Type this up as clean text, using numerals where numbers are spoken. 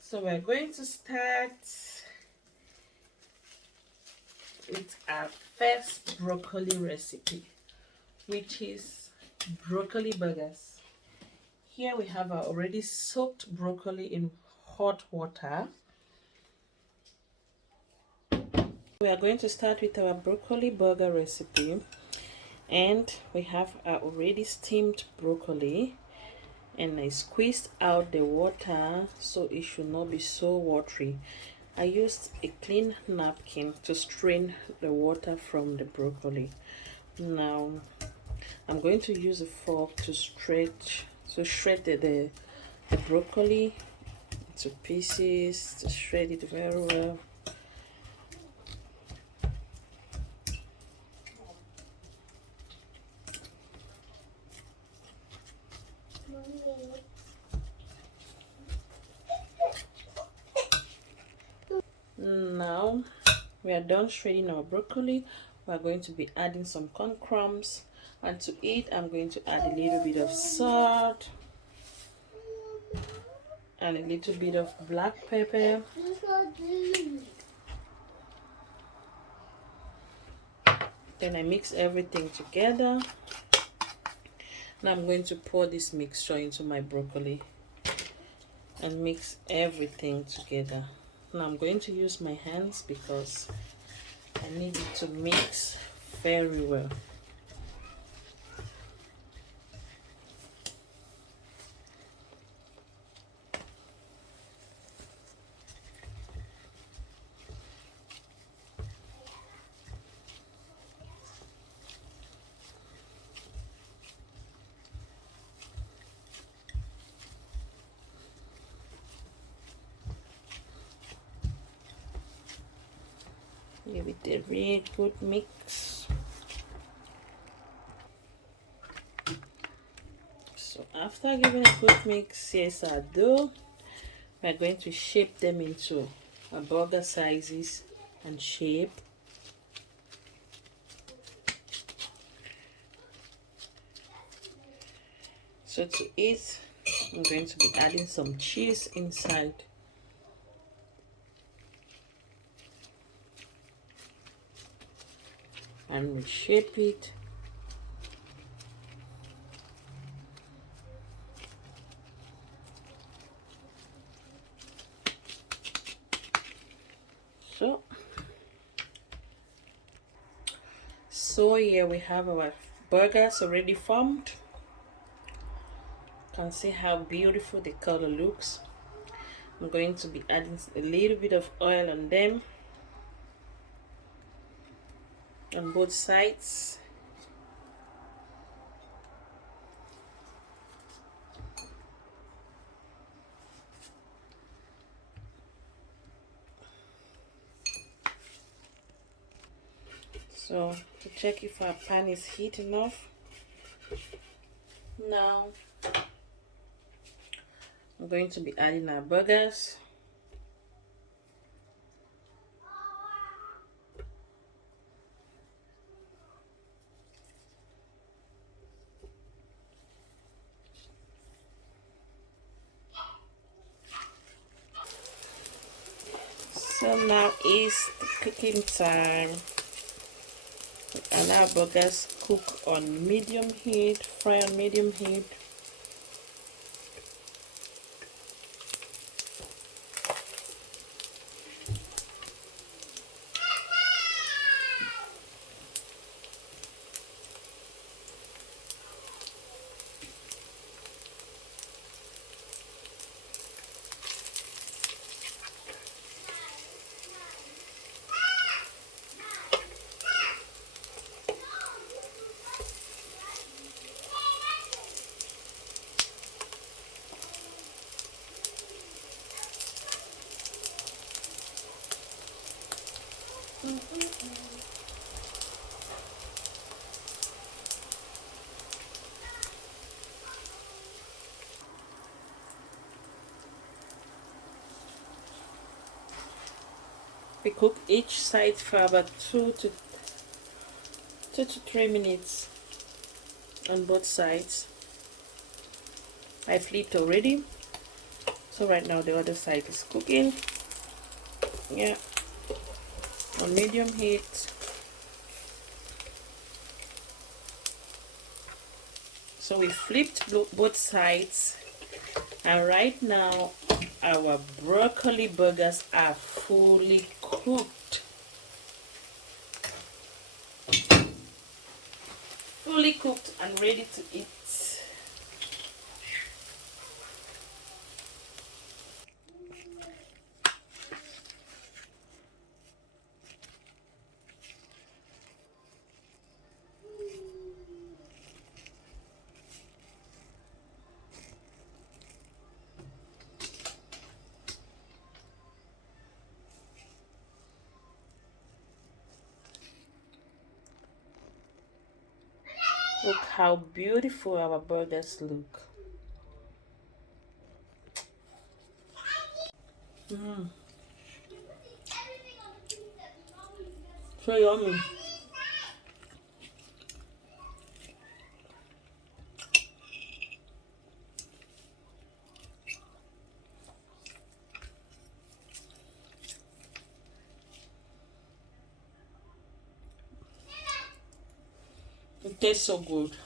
So we're going to start with our first broccoli recipe, which is broccoli burgers. Here we have our already soaked broccoli in hot water. We are going to start with our broccoli burger recipe, and we have our already steamed broccoli, and I squeezed out the water so it should not be so watery. I used a clean napkin to strain the water from the broccoli. Now I'm going to use a fork to shred the broccoli into pieces, to shred it very well. Now we are done shredding our broccoli. We are going to be adding some corn crumbs, and to eat I'm going to add a little bit of salt and a little bit of black pepper. Then I mix everything together. Now I'm going to pour this mixture into my broccoli and mix everything together. Now I'm going to use my hands because I need it to mix very well. Give it a really good mix. So after giving a good mix, here's our dough. We're going to shape them into a burger sizes and shape. So to eat, I'm going to be adding some cheese inside. And reshape it. So here we have our burgers already formed. You can see how beautiful the color looks. I'm going to be adding a little bit of oil on them on both sides. So to check if our pan is heat enough. Now I'm going to be adding our burgers. So now is the cooking time. And our burgers cook on medium heat, fry on medium heat. We cook each side for about 2 to 3 minutes on both sides. I flipped already. So right now the other side is cooking. Yeah, on medium heat. So we flipped both sides, and right now our broccoli burgers are fully cooked. Fully cooked and ready to eat. Look how beautiful our burgers look. So yummy. It tastes so good.